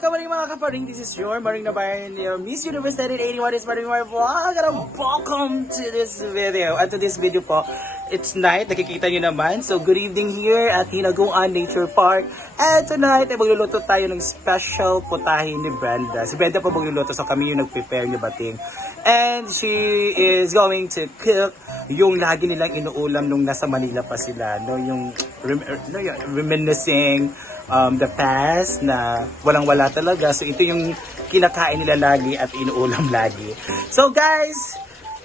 kamaring mga kaparing, this is your Maring na bayan, your Miss Universe 81 is Maring Mar Vlog, and welcome to this video. At to this video po, it's night, nakikita nyo naman. So, good evening here at Hinaguan Nature Park. And tonight, ay magluluto tayo ng special putahe ni Brenda. Si Brenda po magluluto, so kami yung nag-prepare ni Bating. And she is going to cook yung lagi nilang inuulam nung nasa Manila pa sila. No? Yung, rem- no, yung reminiscing um, the past na walang-wala talaga. So ito yung kinakain nila lagi at inuulam lagi. So guys,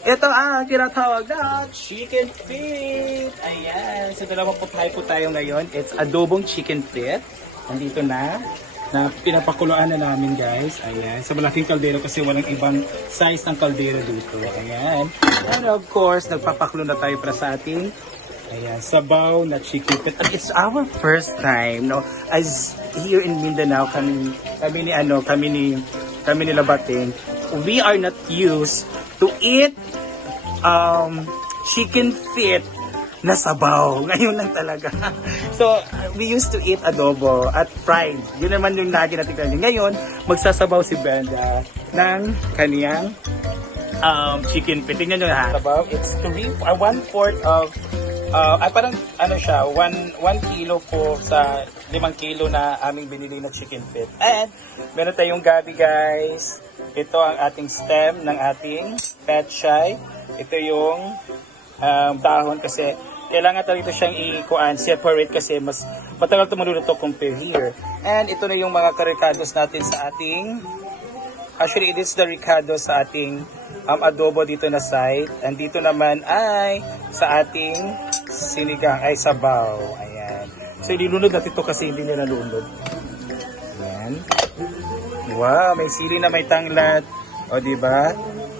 ito ang tinatawag na chicken feet. Ayan. So dalawang putahe po tayo ngayon. It's adobong chicken feet. Nandito na na pinapakuluan na namin guys. Ayan. Sa malaking kaldero kasi walang ibang size ng kaldero dito. Ayan. And of course, nagpapakulo na tayo para sa ating Ayan, sabaw na chicken. And it's our first time, no? As here in Mindanao, kami, kami ni ano, kami ni, kami ni Labating, we are not used to eat um, chicken feet na sabaw. Ngayon lang talaga. So, we used to eat adobo at fried. Yun naman yung lagi natin kanya. Ngayon, magsasabaw si Brenda ng kaniyang um, chicken feet. Tingnan nyo ha. Sabaw, it's three, uh, one fourth of Uh, ay parang ano siya, 1 1 kilo po sa 5 kilo na aming binili na chicken feet. And meron tayong gabi guys. Ito ang ating stem ng ating pet chai. Ito yung um, dahon kasi kailangan talaga siyang i-kuan, separate kasi mas matagal ito maluluto compare here. And ito na yung mga karikados natin sa ating Actually, it is the ricado sa ating um, adobo dito na side. And dito naman ay sa ating sinigang, ay sabaw. Ayan. So, ilunod natin ito kasi hindi nila nalunod. Ayan. Wow, may sili na may tanglat. O, di ba?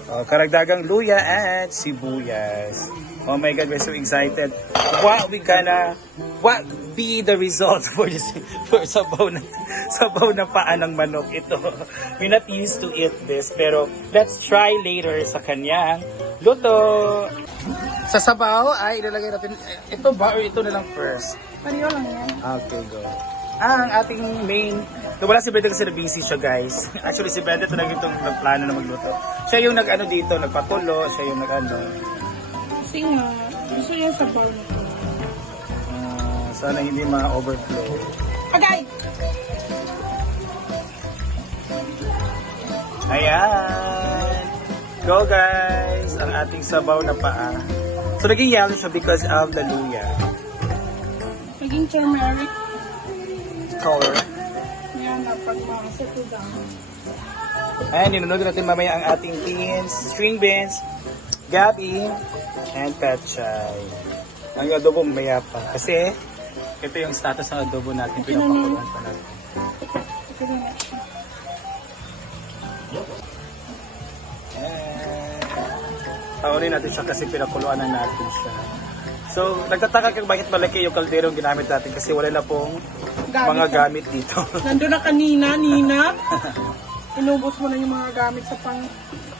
O, karagdagang luya at sibuyas. Oh my God, we're so excited. What we gonna, what be the result for this, for sabaw na, sabaw na paa ng manok ito. We're not used to eat this, pero let's try later sa kanyang luto. Sa sabaw ay ilalagay natin, eh, ito ba or ito na lang first? Pareho lang yan. Okay, go. Ah, ang ating main, wala si Brenda kasi na busy siya guys. Actually si Brenda talaga itong nagplano na magluto. Siya yung nag-ano dito, nagpakulo, siya yung nag-ano. Kasi nga, gusto niya sa bowl nito. Ah, sana hindi ma-overflow. Agay! Ayan! Go guys! Ang ating sabaw na paa. So naging yellow siya because of the luya Naging turmeric. color. Yan na pagmasa ko down. Ayan, ninunod natin mamaya ang ating beans, string beans, gabi, and pechay. Ang adobo mamaya pa. Kasi, ito yung status ng adobo natin, pinapakuluan pa natin. Ayan. Paunin natin siya kasi pinakuluan na natin siya. So, nagtataka kayo bakit malaki yung kaldero yung ginamit natin kasi wala na pong Gamit mga gamit dito. Nandun na kanina, Nina. Inubos mo na yung mga gamit sa pang...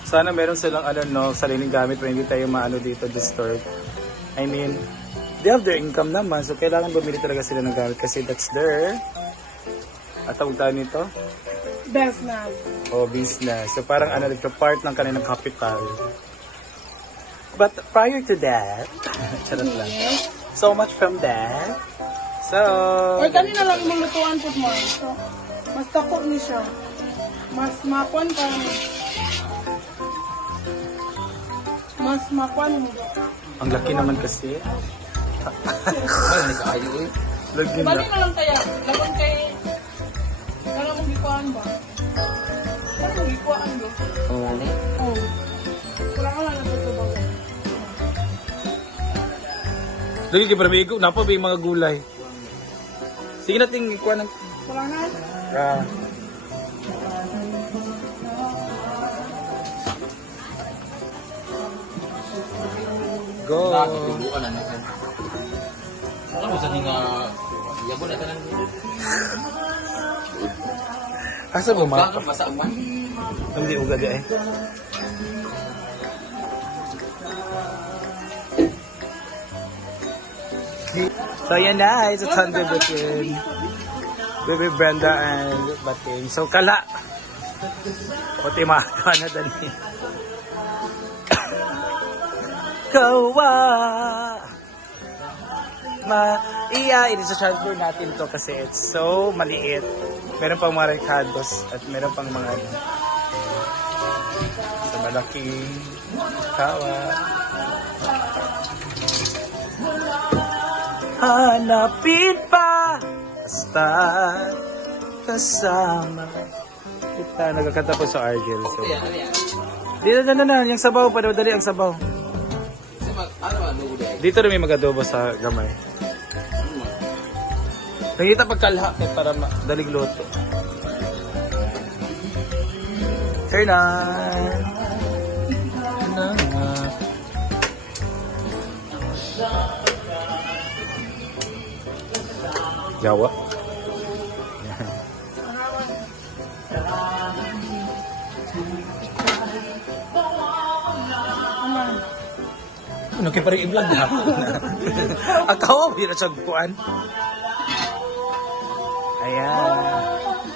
Sana meron silang ano no, sariling gamit para hindi tayo maano dito disturb. I mean, they have their income naman so kailangan bumili talaga sila ng gamit kasi that's their at tawag tayo nito Best na. o business. So parang ano dito part ng kanilang capital. But prior to that, charot lang. Yes. So much from that. So, Or kanina lang imong lutuan po mo. So, mas tako ni siya. Mas makuan pa mo. Mas makuan mo. ang laki naman kasi. Lagi Bali na. na lang kaya. Laban kay... Kala mo gikuan ba? Kala mo gikuan ba? Oh. Oo. Wala ka lang ba? Lagi kay Bramigo, napa ba yung mga gulay? Sige natin ikuha ng... Wala na. Ah. Go! Nakakituluan na natin. Ano sa nga yabo na tanan Asa ba ma? Bakit basa man? Hindi ugad eh. So yan na, it's a thunder between Baby Brenda and Bating. So, kala. Puti makawa na dali. Kawa. Ma, iya, ini sa transfer natin to kasi it's so maliit. Meron pang mga recados at meron pang mga ano. Sa malaking kawa. Hanapin pa Basta kasama kita. Nagkakanta po sa Argel. So. Ano? Dito na na na, yung sabaw pa daw, dali ang sabaw. Dito na may magadobo sa gamay. Nakita pagkalakit para ma- dalig luto. Na. Yawa. Ano kaya parang i-vlog na ako? Akaw, bira siya kuan.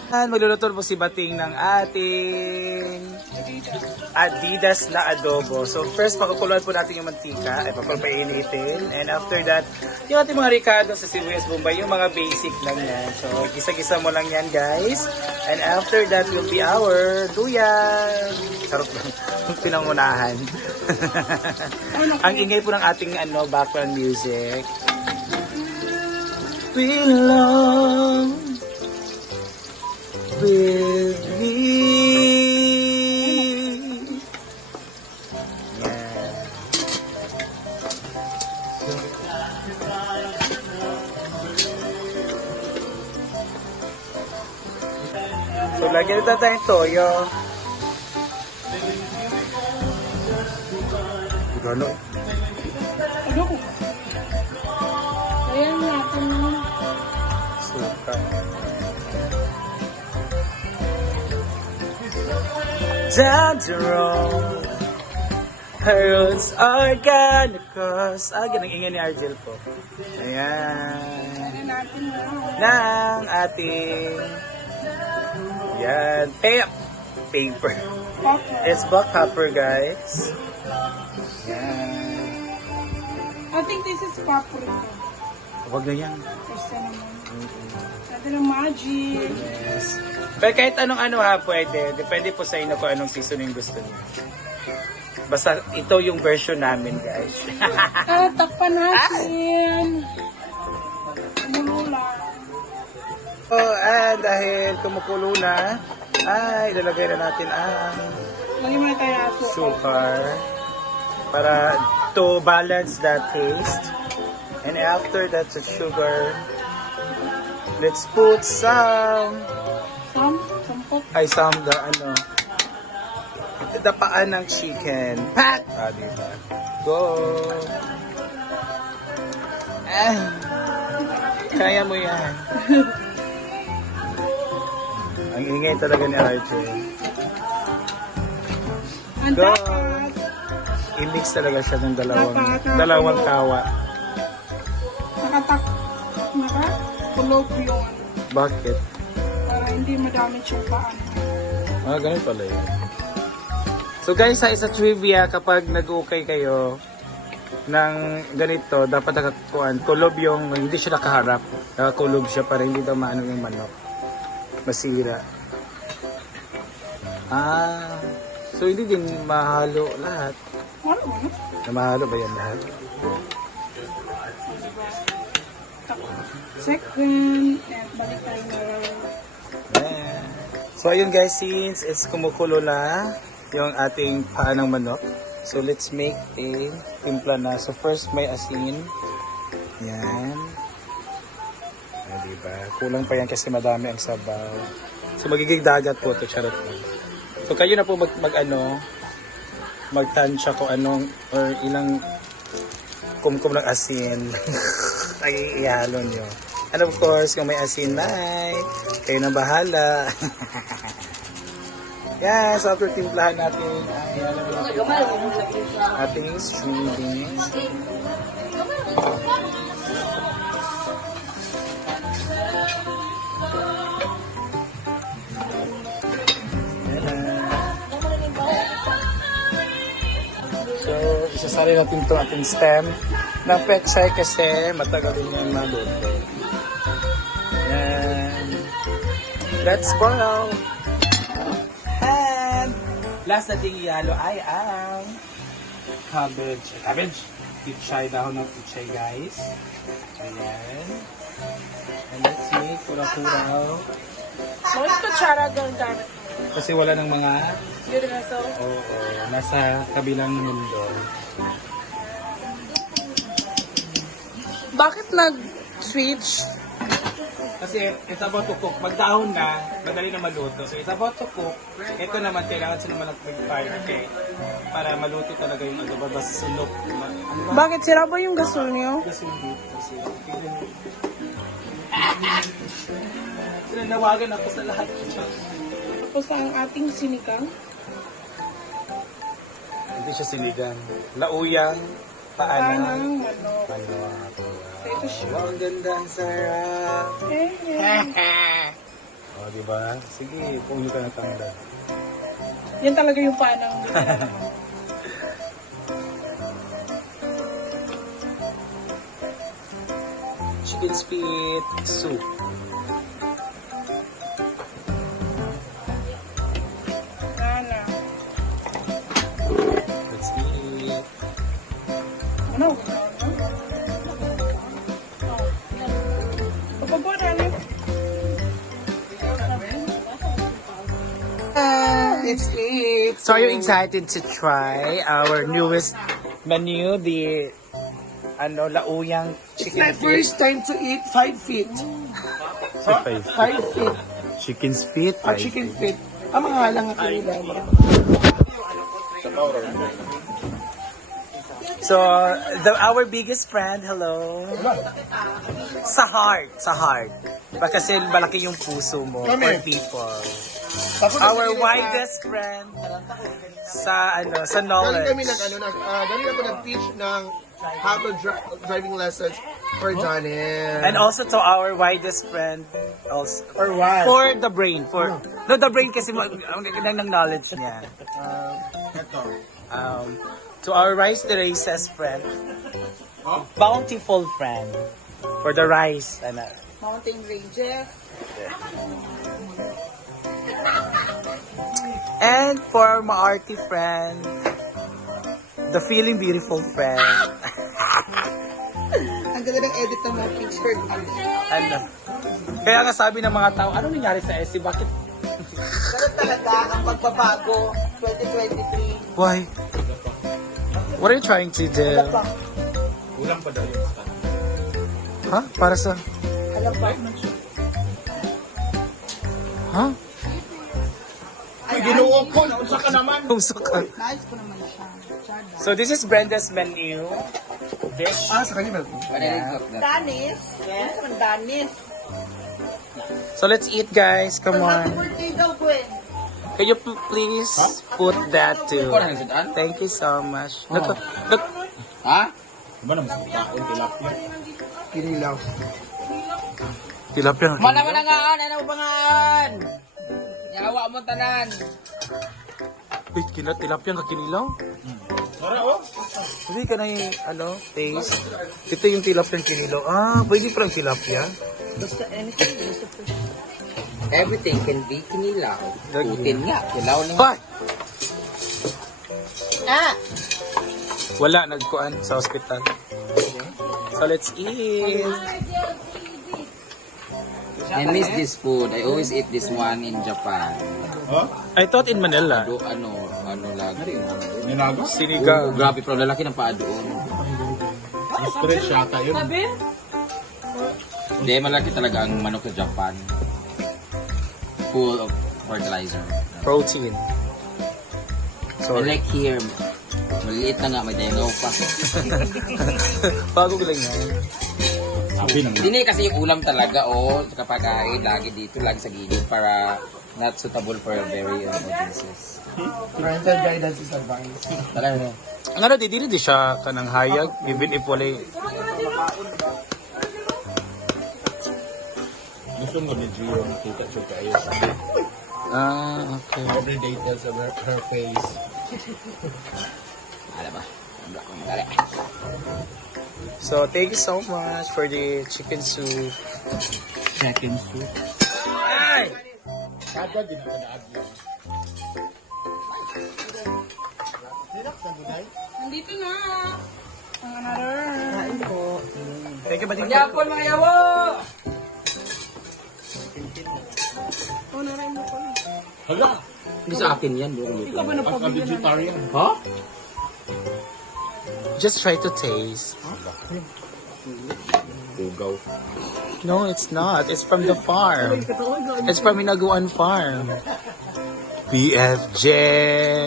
Ayan, magluluto po si Bating ng ating Adidas na adobo. So first, pakukuluan po natin yung mantika, ay papapainitin. And after that, yung ating mga ricado sa sibuyas bombay, yung mga basic lang yan. So gisa-gisa mo lang yan guys. And after that will be our luya. Sarap lang. Pinangunahan. Ang ingay po ng ating ano, background music. Belong with me. So, lagyan na tayong toyo. Gano? Ano ko? Ayan natin Suka. Down the road, her roots are gonna cross. Ah, ganang ingay ni Argel po. Ayan. Ayan natin yung Ng ating... Yan. Pa paper. It's black pepper, guys. Yan. I think this is paprika. Huwag na yan. Kasi naman. Pwede ng magic. Yes. Pero kahit anong ano ha, pwede. Depende po sa inyo kung anong seasoning gusto niyo. Basta ito yung version namin, guys. Tara, takpan natin. Mulula. oh, and dahil kumukulo na, ay ilalagay na natin ang Lagi mo na tayo aso. sugar para to balance that taste. And after that, the sugar, let's put some Sam, sampot. ay some the ano the paan ng chicken. Pat! Ah, diba? Go! Ah, kaya mo yan. Ang ingay talaga ni RJ. Ang Go! dapat, I-mix talaga siya ng dalawang, dalawang kawa. nakatak, naka, kulog yun. Bakit? Para hindi madami yung paan. Ah, ganun pala yun. So guys, sa isa trivia, kapag nag-ukay kayo ng ganito, dapat nakakuan, kulob yung, hindi siya nakaharap. Nakakulob siya para hindi daw maano yung manok. Masira. Ah, so hindi din mahalo lahat. Na mahalo ba yan lahat? Second, balik tayo Ayan. So ayun guys, since it's kumukulo na yung ating paa ng manok, so let's make a timpla na. So first may asin. Yan. Kulang pa yan kasi madami ang sabaw. So magiging dagat po to charot lang. So kayo na po mag, mag ano, magtansya kung anong or ilang kumkum ng asin ay ihalo nyo. And of course, kung may asin na kayo na bahala. So after timplahan natin ay ano natin ating string beans. isasali natin itong ating stem ng pechay kasi matagal din yan maluto. Yan. Let's boil. And last nating ihalo ay ang cabbage. Cabbage. Pichay, dahon ng pichay guys. Ayan. And let's make kura-kuraw. Mga kutsara gang gamit. Kasi wala ng mga Yun na so. Oo, nasa kabilang mundo. Bakit nag-switch? Kasi it's about to cook. Pag dahon na, madali na maluto. So it's about to cook. Ito naman, kailangan siya naman ng big fire. Okay? Para maluto talaga yung ano, babas sulok. Ma- Ano ba? Bakit sira ba yung gasol niyo? Gasulit. Kasi feeling Sinanawagan ako sa lahat. Tapos ang ating sinikang. Hindi siya sinigang. Lauyang, paanang, Anang manok. ano, So, ito siya. Wow, ang ganda, ang sarap. Eh, eh. O, di ba? Sige, puno ka na tanda. Yan talaga yung panang. Chicken spit soup. Na ano? Let's eat. So, are you excited to try our newest menu, the ano, lauyang chicken My first time to eat five feet. Five. Five feet. Chicken spit. Or chicken feet. Ang mga halang nga kinilala. So, the, our biggest friend, hello. Sa heart, sa heart. Baka kasi malaki yung puso mo for people. Our widest friend sa ano sa Galing knowledge. kami nag ano nag uh, galing ako nag-teach ng how to dri- driving lessons for Janet. And also to our widest friend also or what? for the brain for no the brain kasi ang ganda ng knowledge niya. Um, to our rice the races friend. Bountiful friend for the rice ano. Mountain ranges. And for my arty friend, the feeling beautiful friend. Ang ganda ng edit ng mga picture. ano. Kaya nga sabi ng mga tao, ano nangyari sa SC? Bakit? Ganun talaga ang pagbabago 2023. Why? What are you trying to do? Kulang pa daw yun sa Ha? Para sa... Alam ba? Ha? Ay, ginuo ko. Naunsa ka naman. Puso ka. Nice ko naman siya. So this is Brenda's menu. Dish. Ah, sa kanya ba? Danis. Yes, Danis. So let's eat guys. Come on. birthday daw, Gwen. Can you please put that too? Thank you so much. Look, look. Ha? Iba naman sa taon, tilapia. Kinilaw. Tilapia. Mana mana ngaan, ano ba ngaan? Yawa mo tanan. Wait, kinat tilapia ka kinilaw? Tara, oh. Hindi ka na yung, ano, taste. Ito yung tilapia kinilaw. Ah, pwede pa lang tilapia. Everything can be kinilaw. Putin nga, kilaw ni. Hoy! Ah! Wala, nagkuan sa hospital. So let's eat. I miss this food. I always eat this one in Japan. I thought in Manila. Do ano, ano lagi. Ninago? Oh, Sinigang. grabe pero lalaki ng paa doon. Stretch yata yun. Hindi, malaki talaga ang manok sa Japan. Full of fertilizer. Protein. Sorry. Unlike here, maliit na nga, may pa. Bago ko lang yan. Hindi kasi yung ulam talaga, oh, kapag kain, lagi dito, lagi sa gilid para not suitable for very uh, audiences. Parental guidance is advice. Talaga, Ang ano, di di siya kanang hayag, even if wala gusto mo ni Gio makita siya kayo. Ah, okay. Every details of her, her face. Alam ba? Dali. So, thank you so much for the chicken soup. Second soup. Ay! Kada din ako na Nandito na. Ang another. Thank you, Bading. Yapon mga yawo! Naray mo ko. Hala! Hindi sa akin yan, bro. Ikaw ba na As a na? vegetarian. Ha? Just try to taste. Bugaw. No, it's not. It's from the farm. It's from Inaguan Farm. BFJ.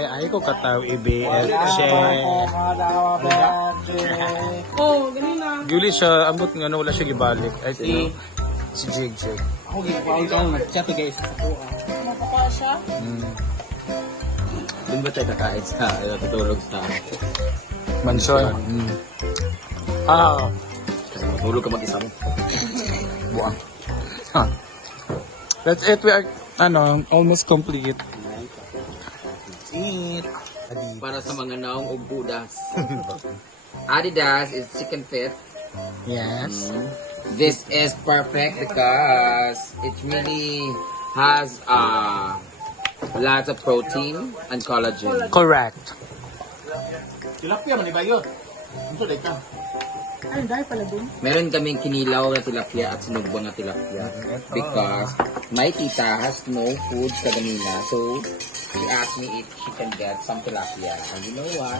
Ay ko kataw i-BFJ. Oh, ganina. Guli siya, ambot nga no, wala siya gibalik. I think, si Jig Jig. Ako gipawag ka nag-chat guys sa kuha. Mapaka siya. Mm. Doon ba tayo kakain sa natutulog sa... Mansion. Mm. Ah, Kasi matulog ka mag-isa mo. buwang. Huh. That's it. We are, ano, almost complete. That's it. Para sa mga naong og budas. Adidas is chicken feet. Yes. This is perfect because it really has uh, lots of protein and collagen. Correct. Tilapia man iba yun. Ito ka. Ay, dahil pala dun. Meron kaming kinilaw na tilapia at sinugbang na tilapia because my tita has no food sa kanina. So, she asked me if she can get some tilapia. And you know what?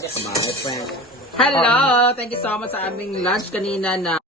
Come on, my friend. Hello! Thank you so much sa aming lunch kanina na